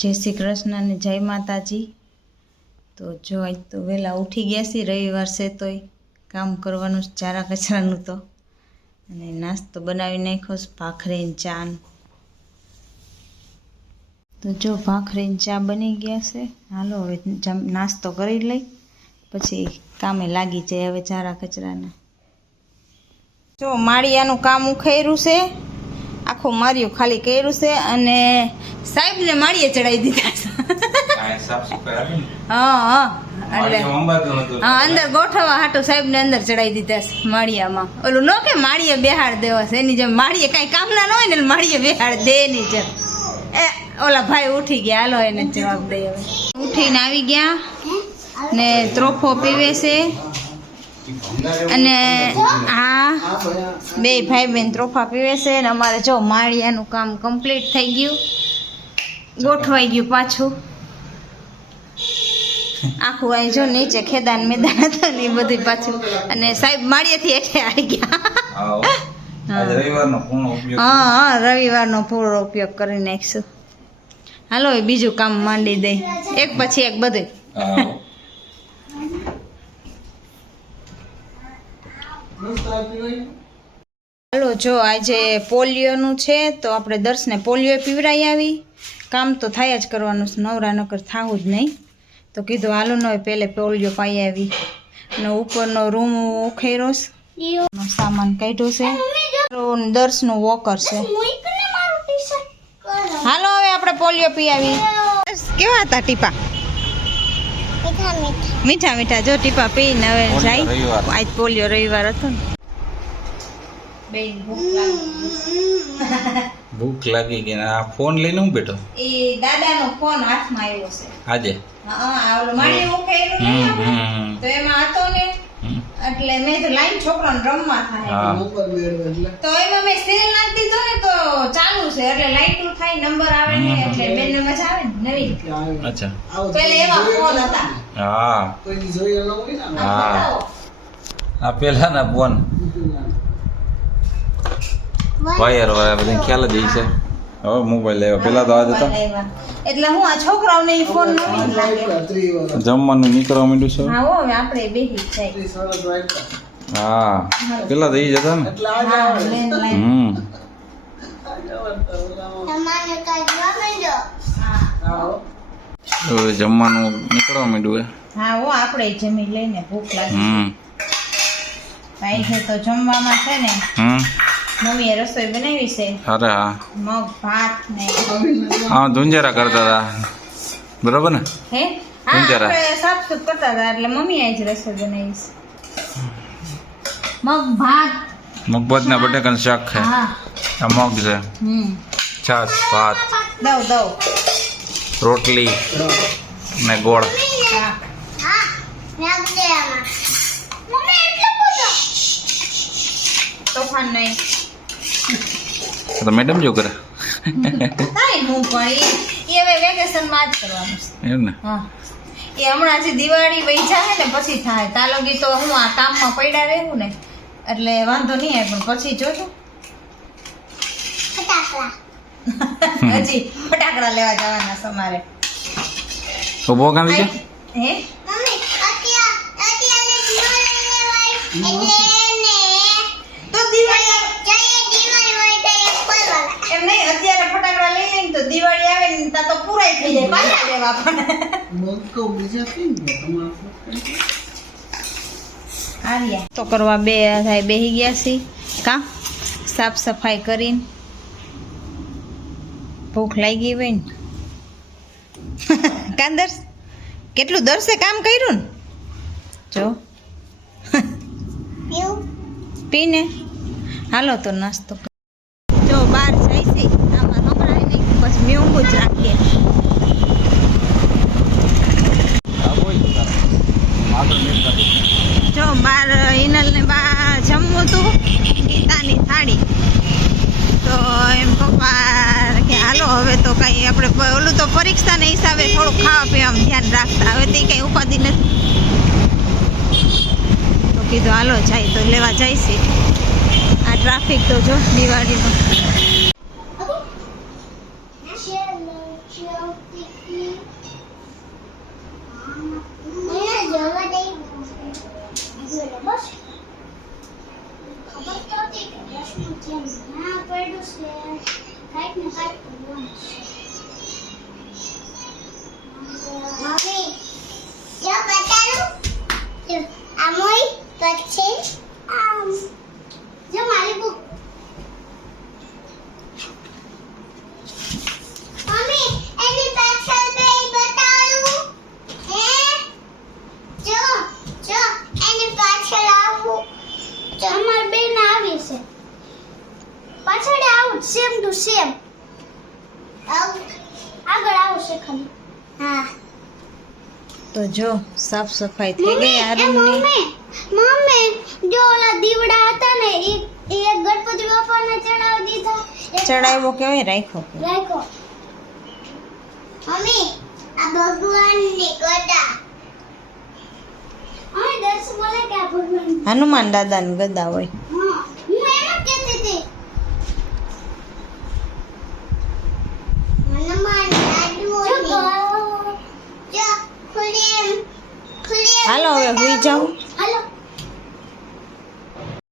જય શ્રી કૃષ્ણ ને જય માતાજી। તો જો આજ તો વહેલા ઉઠી ગયા છીએ, રવિવાર છે તોય કામ કરવાનું ચારા કચરાનું તો, અને નાસ્તો બનાવી નાખ્યો છે, ભાખરી ને ચા। તો જો ભાખરી ને ચા બની ગયા છે, હાલો હવે નાસ્તો કરી લઈ પછી કામે લાગી જાય હવે ચારા કચરાના। જો માળિયાનું કામ ઉખાડ્યું છે, આખું માર્યું ખાલી કર્યું છે, અને સાહેબને માળીએ ચડાવી દીધા છે। હા એટલે હા અંદર ગોઠવવા હાટું સાહેબને અંદર ચડાવી દીધા છે માળિયામાં। ઓલું ન કે માળીએ બેહાડ દેવા છે, એની જેમ માળીએ કાંઈ કામના ન હોય ને માળીએ બેહાડ દે એની જેમ। એ ઓલા ભાઈ ઉઠી ગયા, હાલો એને જવાબ દઈ। હવે ઉઠીને આવી ગયા ને ત્રોફો પીવે છે, અને આ બે ભાઈ બહેન ત્રોફા પીવે છે, ને અમારે જો માળિયાનું કામ કમ્પ્લીટ થઈ ગયું, ગોઠવાઈ ગયું પાછું આખું। અહીં જો નીચે ખેદાન મેદાન હતું ને એ બધું પાછું, અને સાહેબ માળિયાથી હેઠે આવી ગયા। હા રવિવારનો પૂરો ઉપયોગ કરી નાખીશું। હાલો એ બીજું કામ માંડી દઈ, એક પછી એક બધું। હાલો જો આજે પોલિયોનું છે, તો આપણે દર્શને પોલિયો પીવડાવી આવી। કામ તો થાય જ કરવાનું છે, નવરા નકર થાવું જ નહીં, તો કીધું હાલો ન હોય પહેલે પોલિયો પાઈ આવી। અને ઉપરનો રૂમ ઉખેરો છે, સામાન કાઢ્યો છે, દર્શનું વોકર છે। હાલો હવે આપણે પોલિયો પી આવી। કેવા હતા ટીપા? મીઠા મીઠા જો ટીપા પીને હવે જાય। આજ પોલિયો રવિવાર હતો ને, ભૂખ લાગી ગઈ। આ ફોન લઈને હું બેઠો? એ દાદાનો ફોન હાથમાં આવ્યો છે આજે। હા ઓલો મારી ઉકેલું ને તો એમાં હતો ને, એટલે મેં તો લાઈન છોકરાને રમવા થાય તો એમાં મેં સેલ નાખી દીધો ને, તો ચાલુ છે એટલે લાઈટ થાય, નંબર આવે ને એટલે બેનને મજા આવે ને નવી। અચ્છા પેલે એવા ફોન હતા। હા હા આ પેલાના ફોન વાયર વાળા બધા ખ્યાલ જ છે। હવે મોબાઈલ લેવા પેલા તો આજ હતા, એટલે હું આ છોકરાઓને ઈ ફોન નવી લાગે। જમવાનું નીકળવા માંડ્યું છે। હા હો હવે આપણે બેહી જાય। હા પેલા તો ઈ જ હતા ને। હવે જમવાનું નીકળવા માંડ્યું। હા હો આપણે જમી લઈને ભૂખ લાગી। ભાઈ છે તો જમવામાં છે ને મમ્મીએ રસોઈ બનાવી છે। અરે હા મગ ભાત ને હા ધુંજરા કરતા હતા, બરોબર ને? હે હા આપણે સાફ સુફ કરતા હતા એટલે મમ્મી આજ રસોઈ બનાવી છે। મગ ભાત ને બટેકાનું શાક છે, આ મગ છે, છાશ ભાત દઉં રોટલી ને ગોળ। તોફાન નહીં તો મેડમ જો કરે કાંઈ હું પણ એ હવે વેકેશનમાં જ કરવાનું છે એમ ને? હા એ હમણાં જે દિવાળી વહી જાય ને પછી થાય, તાલોગી તો હું આ કામમાં પડ્યા રહેવું ને એટલે વાંધો નહીં આવે, પણ પછી જોજો હજી ફટાકડા લેવા જવાના છે અમારે। ઉભો કામ છે હે એમ નહીં, અત્યારે ફટાકડા લઈ લઈને તો દિવાળી આવે ને ત્યાં તો પૂરાઈ થઈ જાય, પાછા લેવા પણ આવ્યા તો કરવા બે થાય બેહી ગયા છે કાં સાફ સફાઈ કરીને। ભૂખ લાગી હોય ને કાં દર્શ કેટલું દર્શે કામ કર્યું ને જો પીને હાલો તો નાસ્તો જો બહાર જાય છે, આમાં હમણાં નહીં બસ મેં ઊંઘું જ રાખીએ। જો બાર હિનલને બા જમવું હતું ગીતાની થાળી, તો એમ પપ્પા કે હાલો હવે તો કાંઈ આપણે ઓલું તો પરીક્ષાના હિસાબે થોડુંક ખાવા પીવામાં ધ્યાન રાખતા, હવે તે કંઈ ઉપાધિ નથી, તો કીધું હાલો જાય તો લેવા જાય છે। આ ટ્રાફિક તો જો દિવાળીનો પાછળ આવું સેમ ટુ સેમ આગળ આવશે ખાલી હા તો જો સાફ સફાઈ થઈ ગઈ આ રૂમની. મમ્મી જો ઓલા દીવડા હતા ને એ ગણપતિ બાપાને ચડાવી દીધા ચડાવ્યો કેવાય રાખ્યો રાખો મમ્મી આ ભગવાનની ગદા અમે દર્શ બોલે કે આ ભગવાન હનુમાન દાદાની ગદા હોય. હા હું એમ જ કહેતી હતી હનુમાન દાદુ જો ખુલેમ હાલો હવે હુઈ જાઉં.